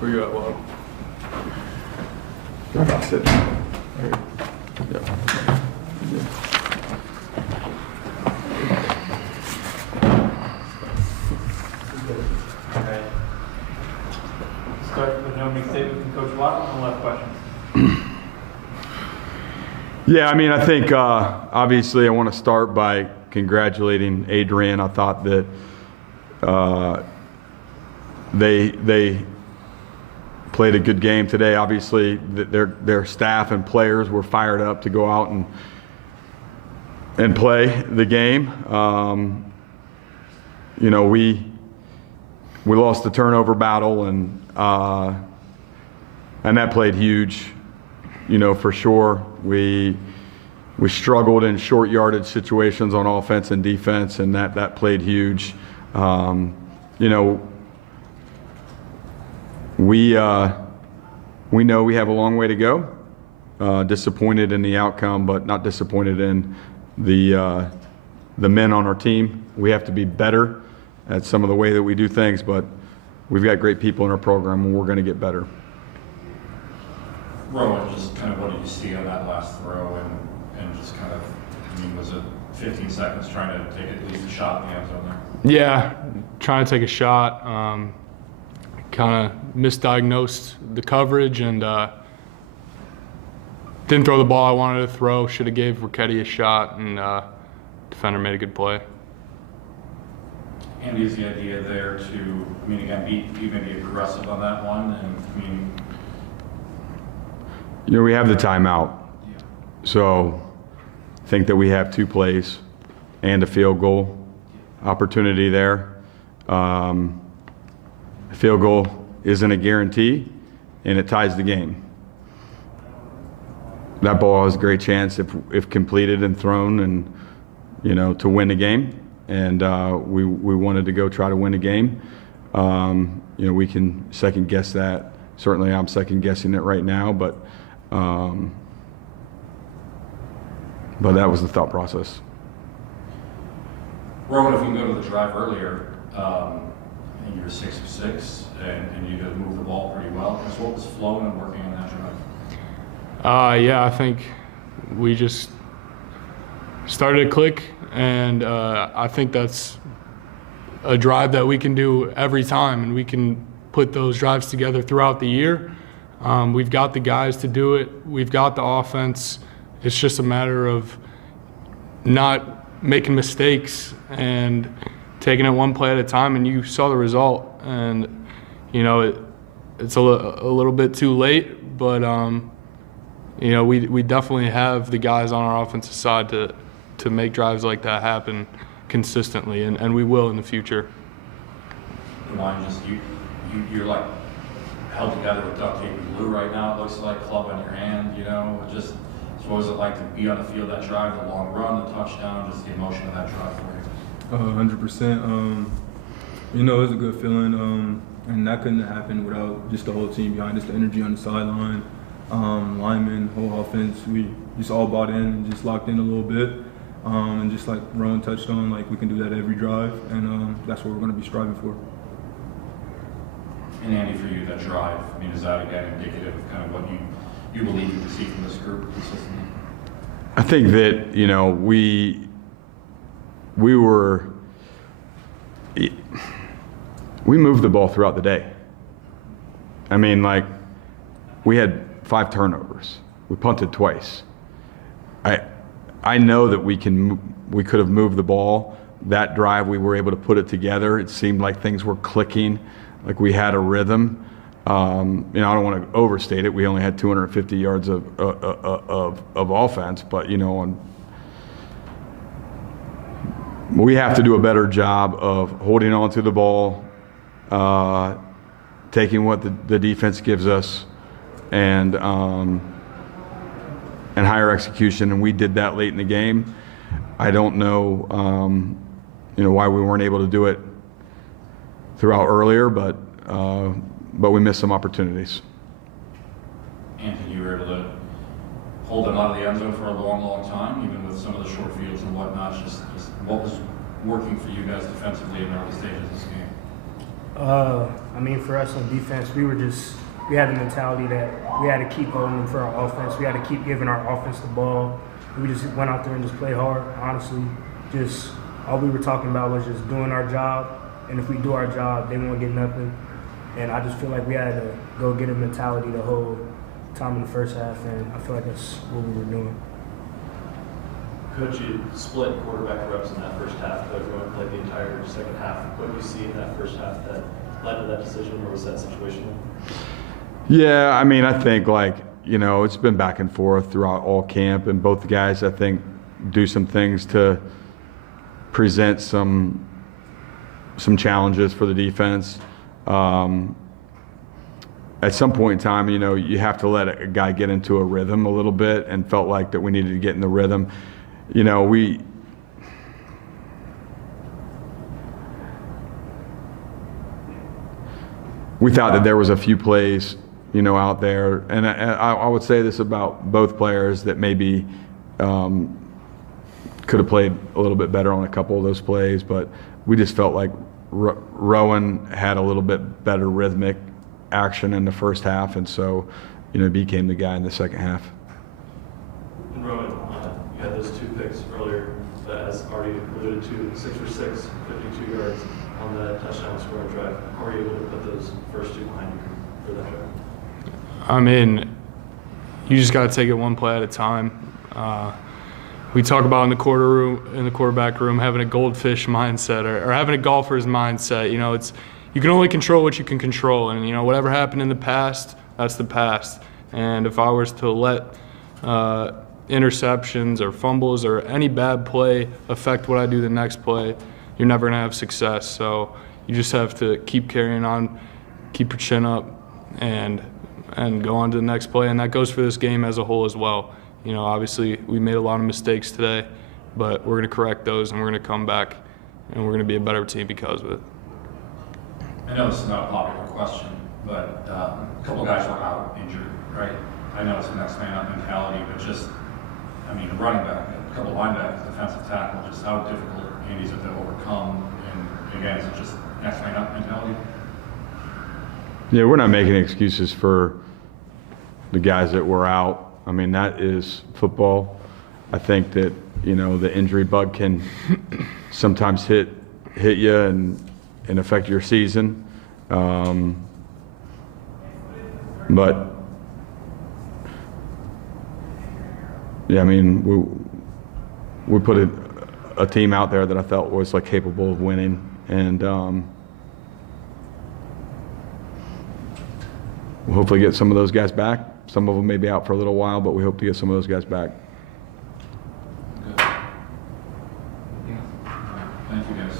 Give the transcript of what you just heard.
Where you at, Walt? Sit. Okay. Start with an opening statement from Coach Watt, and we'll have questions. Yeah, I mean, I think obviously I want to start by congratulating Adrian. I thought that they played a good game today. Obviously, their staff and players were fired up to go out and play the game. You know, we lost the turnover battle, and that played huge. You know, for sure, we struggled in short yardage situations on offense and defense, and that played huge. You know, we know we have a long way to go. Disappointed in the outcome, but not disappointed in the men on our team. We have to be better at some of the way that we do things, but we've got great people in our program, and we're going to get better. Rowan, just kind of what did you see on that last throw, and just kind of, I mean, was it 15 seconds trying to take at least a shot in the end zone there? Yeah, trying to take a shot. Kind of misdiagnosed the coverage and didn't throw the ball I wanted to throw. Should have gave Ricchetti a shot, and defender made a good play. Andy, is the idea there to, I mean, again, be maybe aggressive on that one, and I mean, You know, we have the timeout, so I think that we have 2 plays and a field goal opportunity there. A field goal isn't a guarantee, and it ties the game. That ball has a great chance if completed and thrown, and you know, to win the game. And we wanted to go try to win the game. You know, we can second guess that. Certainly, I'm second guessing it right now, but that was the thought process. Rowan, if we can go to the drive earlier, I think you were 6 of 6, and you did move the ball pretty well. Because what was flowing and working on that drive? Yeah, I think we just started to click, and I think that's a drive that we can do every time, and we can put those drives together throughout the year. We've got the guys to do it. We've got the offense. It's just a matter of not making mistakes and taking it one play at a time, and you saw the result. And, you know, it's a little bit too late, but, you know, we definitely have the guys on our offensive side to make drives like that happen consistently, and we will in the future. The line just, you're like held together with duct tape and glue right now. It looks like club on your hand, you know. Just so what was it like to be on the field that drive, the long run, the touchdown, just the emotion of that drive for you? 100%. You know, it was a good feeling, and that couldn't have happened without just the whole team behind us, the energy on the sideline, linemen, whole offense. We just all bought in and just locked in a little bit, and just like Rowan touched on, like we can do that every drive, and that's what we're going to be striving for. And Andy, for you, that drive, I mean, is that again indicative of kind of what you believe you can see from this group consistently? I think that, you know, we moved the ball throughout the day. I mean, like, we had 5 turnovers. We punted twice. I know that we could have moved the ball. That drive, we were able to put it together. It seemed like things were clicking, like we had a rhythm. You know, I don't want to overstate it. We only had 250 yards of offense, but, you know, we have to do a better job of holding on to the ball, taking what the defense gives us, and higher execution. And we did that late in the game. I don't know, you know, why we weren't able to do it throughout earlier, but we missed some opportunities. Anthony, you were able to hold them out of the end zone for a long, long time, even with some of the short fields and whatnot. Just what was working for you guys defensively in the early stages of this game? I mean, for us on defense, we had the mentality that we had to keep holding them for our offense. We had to keep giving our offense the ball. We just went out there and just played hard. Honestly, just all we were talking about was just doing our job. And if we do our job, they won't get nothing. And I just feel like we had to go get a mentality the whole time in the first half, and I feel like that's what we were doing. Coach, you split quarterback reps in that first half, but everyone played the entire second half. What did you see in that first half that led to that decision, or was that situational? Yeah, I mean, I think it's been back and forth throughout all camp, and both the guys, I think, do some things to present some challenges for the defense. At some point in time, you have to let a guy get into a rhythm a little bit, and felt like that we needed to get in the rhythm. We thought that there was a few plays, out there, and I would say this about both players, that maybe could have played a little bit better on a couple of those plays, but we just felt like Rowan had a little bit better rhythmic action in the first half, and so became the guy in the second half. And Rowan, you had those 2 picks earlier, as already alluded to, 6 for 6, 52 yards on the touchdown scoring drive. How were you able to put those first 2 behind you for that drive? I mean, you just got to take it one play at a time. We talk about in the quarterback room, having a goldfish mindset or having a golfer's mindset. You can only control what you can control, and whatever happened in the past, that's the past. And if I was to let interceptions or fumbles or any bad play affect what I do the next play, you're never going to have success. So you just have to keep carrying on, keep your chin up, and go on to the next play. And that goes for this game as a whole as well. Obviously we made a lot of mistakes today, but we're going to correct those, and we're going to come back, and we're going to be a better team because of it. I know this is not a popular question, but a couple guys were out injured, right? I know it's a next man up mentality, but a running back, a couple linebackers, defensive tackle, just how difficult Andy's have to overcome, and again, is it just next man up mentality? Yeah, we're not making excuses for the guys that were out. I mean, that is football. I think that, the injury bug can sometimes hit you and affect your season. But yeah, I mean, we put a team out there that I felt was capable of winning, and we'll hopefully get some of those guys back. Some of them may be out for a little while, but we hope to get some of those guys back. Good. Thank you, guys.